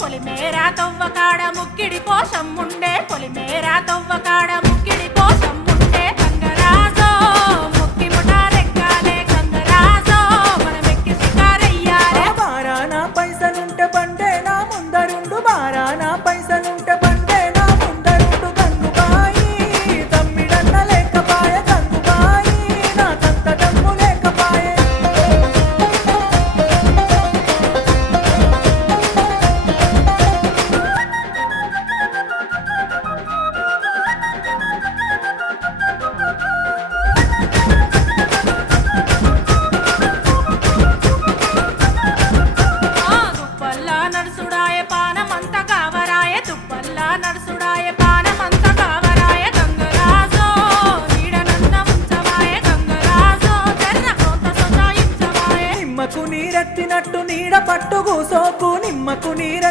పొలిమేరా తవ్వకాడ ముక్కిడి కోసం ఉండే పొలిమేరా తవ్వకాడ ముక్కిడి కోసం ఉండే గంగరాజో ముక్కి ముఠారెక్కాలే గంగరాజో మనమెక్కి షికారయ్యాలే బారాన పైసలుంటే బండే నా ముందరుండు బారాన పైసలుంటే బండే నా ముందరుండు గంగుబాయి తమ్మిడన్న లేకపాయ గంగుబాయి నా కంత డమ్ము లేకపాయే దుప్పల్లా నడుసుడాయ పానమంత కావరాయ దుప్పల్లా నడుసుడాయ పానమంత కావరాయ గంగరాజో నీడనన్న ఉంచవాయ గంగరాజో తెర్ర కొంత సొంత ఇంచవాయ నిమ్మకు నీరెత్తినట్టు నీడ పట్టు కూసోకు నిమ్మకు నీరెత్తి